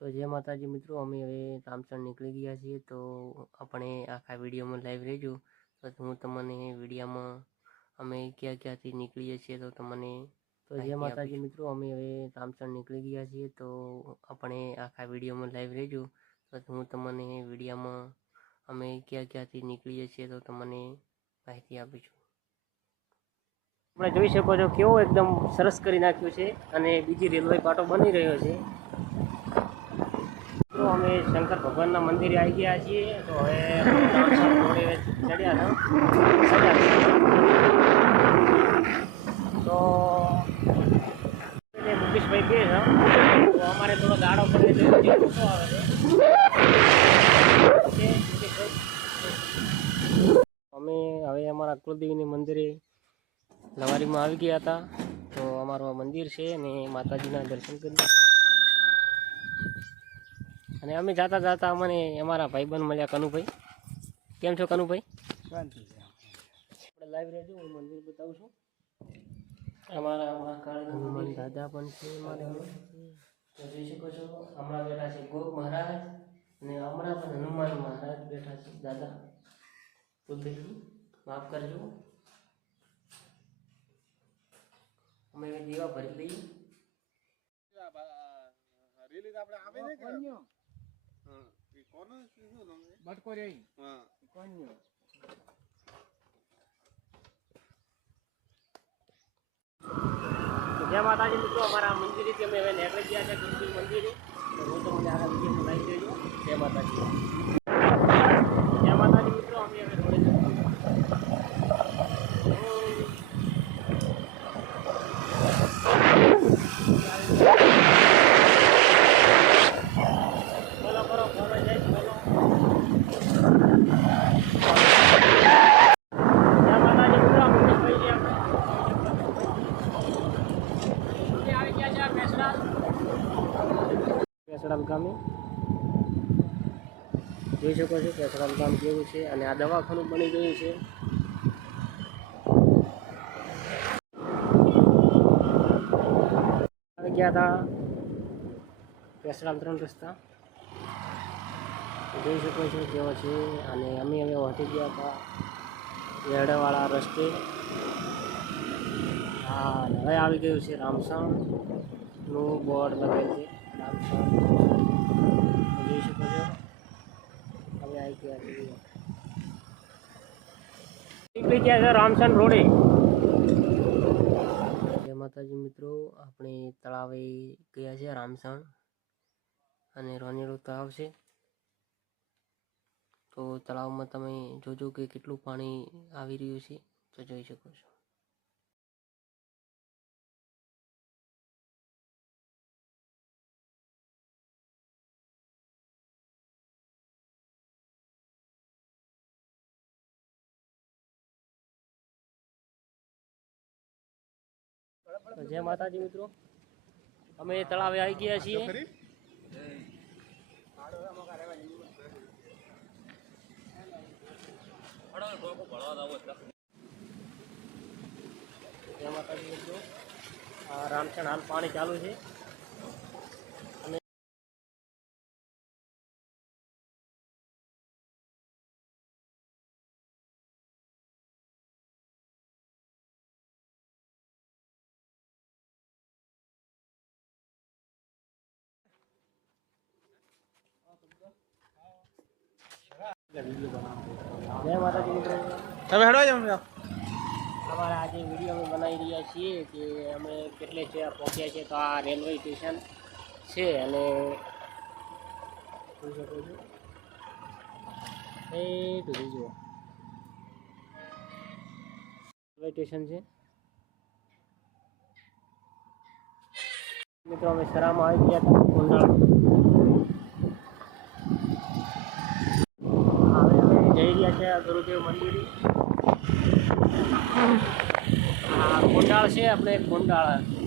તો જય માતાજી મિત્રો અમે હવે રામચરણ નીકળી ગયા છીએ. તો આપણે આખા વિડીયોમાં લાઈવ રહેજો. તો હું તમને વિડીયામાં અમે ક્યાં ક્યાંથી નીકળીએ છીએ તો તમને તો જય માતાજી મિત્રો અમે હવે રામચરણ નીકળી ગયા છીએ. તો આપણે આખા વિડીયોમાં લાઈવ રહેજો. તો હું તમને વિડીયામાં અમે ક્યાં ક્યાંથી નીકળીએ છીએ તો તમને માહિતી આપીશું. આપણે જોઈ શકો છો કેવો એકદમ સરસ કરી નાખ્યું છે અને બીજી રેલવે પાટો બની રહ્યો છે. મિત્રો અમે શંકર ભગવાનના મંદિરે આવી ગયા છીએ. તો હવે ચડ્યા તો મુકેશભાઈ છે, તો અમારે થોડો ગાળો પડે છે. અમે હવે અમારા કુલદેવીની મંદિરે લવારીમાં આવી ગયા હતા. તો અમારું આ મંદિર છે અને માતાજીના દર્શન કરી અને અમે જાતા જાતા અમને અમારા ભાઈબંધ મળ્યા કનુભાઈ. કેમ છો કનુભાઈ? શાંતિ છે. આપણે લાઈવ રહેજો હું મંદિર બતાવું છું. અમારા મહાકાળ હનુમાન દાદા પણ છે અમારે તો જોઈ શકો છો હમણાં બેઠા છે ગોપ મહારાજ અને હમણાં પણ હનુમાન મહારાજ બેઠા છે દાદા. કુલદેવજી માફ કરજો. અમે દીવા ભરી લઈએ. આપણે આવે ને બટકો રે તો જય માતાજી મિત્રો અમારા મંદિરેથી અમે હવે નીકળી ગયા છે ગુરુજી મંદિરે તો હું તમને આગળ વિડીયોમાં લાવી દેજો જય માતાજી જય માતાજી મિત્રો અમે હવે રોડે જઈએ. બોલો કરો બોલો જય બોલો જય માતાજી મિત્રો અમે નીકળી ગયા આપણે આવી ગયા છે આ પેસડાલ ગામે જોઈ શકો છો પેસડાલ ગામ કેવું છે અને આ દવાખાનું બની ગયું છે. ગયા હતા કેસરાલ ત્રણ રસ્તા. જોઈ શકો છો કેવો છે અને અમે હવે વધી ગયા હતા વેડાવાળા રસ્તે. હા હવે આવી ગયું છે રામસણનું બોર્ડ લગાવી છે. જોઈ શકો છો હવે આવી ગયા રોડે જય માતાજી મિત્રો, આપણે તળાવે ગયા છે રામસણ અને રોનેરો તળાવ છે. તો તળાવમાં તમે જોજો કે કેટલું પાણી આવી રહ્યું છે, તો જોઈ શકો છો. જય માતાજી મિત્રો. અમે તળાવે આવી ગયા છીએ. જય માતાજી મિત્રો. આ રામચણ હાલ પાણી ચાલુ છે. જય માતાજી મિત્રો. તમે હેડો જાવ અમારા આજે વીડિયો અમે બનાવી રહ્યા છીએ કે અમે કેટલે છે પહોંચ્યા છીએ તો આ રેલવે સ્ટેશન છે અને જોઈ શકો છો એ સુધી જુઓ. રેલવે સ્ટેશન છે. મિત્રો અમે સરામાં આવી ગયા હતા ગોંડાળ હવે જઈ છે ગુરુદેવ મંદિર. આ ગોંડાળ છે, આપણે ગોંડાળ છે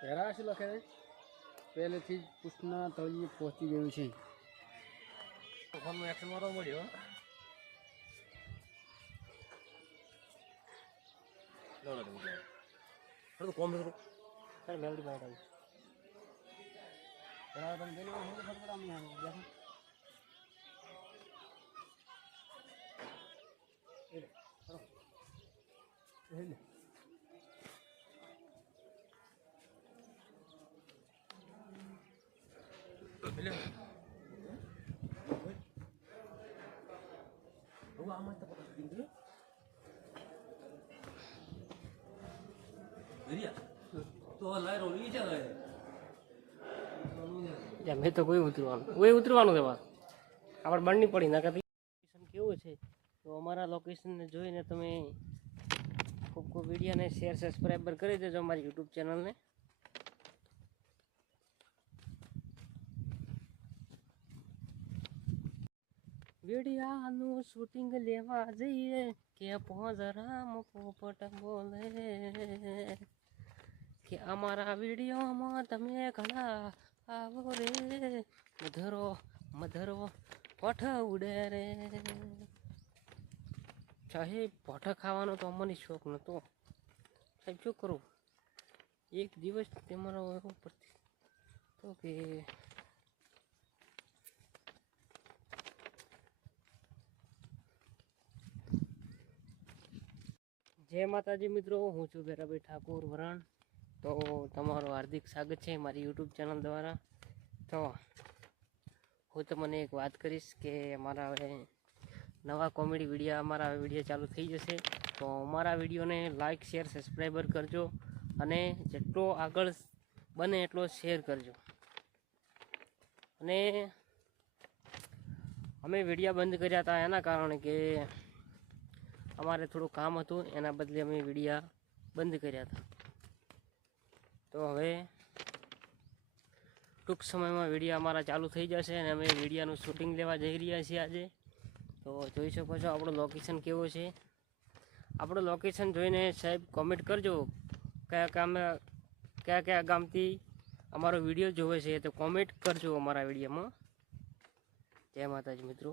પેરા શું લખે પહેલેથી જ કૃષ્ણ તળિયે પહોંચી ગયું છે. ફોનમાં એક્શન મારવા મળ્યો. થોડું કોમ કરું સર મેલડી બાય આવી બરાબર તમે બેનો હું તો ફટફટ આમ આમ બેસો. એ લે, કરો. એ લે. યા મેં તો કોઈ ઉતરવાનું કોઈ ઉતરવાનું છે વાત. આપણે બળની પડી ના કદી કેવું છે? તો અમારા લોકેશનને જોઈને તમે ખૂબ ખૂબ વિડીયોને શેર સબસ્ક્રાઈબર કરી દેજો અમારી યુટ્યુબ ચેનલને વિડિયાનું શૂટિંગ લેવા જઈએ, કે પોજરામ પોપટ બોલે. કે અમારા વિડીયોમાં તમે ઘણા આવો રે. મધરો મધરો, પઠ ઉડે રે. સાહેબ પઠ ખાવાનો તો અમને શોખ નહોતો સાહેબ, શું કરું? એક દિવસ તમારો એવો પરથી તો કે જય માતાજી મિત્રો, હું છું ભેરાભાઈ ઠાકોર વરાણ. તો તમારું હાર્દિક સ્વાગત છે મારી યુટ્યુબ ચેનલ દ્વારા. તો હું તમને એક વાત કરીશ કે અમારા હવે નવા કોમેડી વીડિયો, અમારા વીડિયો ચાલુ થઈ જશે. તો અમારા વિડીયોને લાઇક શેર સબસ્ક્રાઈબર કરજો અને જેટલો આગળ બને એટલો શેર કરજો. અને અમે વિડીયા બંધ કર્યા હતા એના કારણે કે અમારે થોડું કામ હતું, એના બદલે અમે વિડીયા બંધ કર્યા હતા. તો હવે ટૂંક સમયમાં વીડિયો અમારા ચાલુ થઈ જશે અને અમે વિડીયાનું શૂટિંગ લેવા જઈ રહ્યા છીએ આજે. તો જોઈ શકો છો આપણું લોકેશન કેવું છે. આપણું લોકેશન જોઈને સાહેબ કોમેન્ટ કરજો કયા કામે કયા કયા ગામથી અમારો વીડિયો જોવે છે તો કોમેન્ટ કરજો અમારા વિડીયોમાં. જય માતાજી મિત્રો.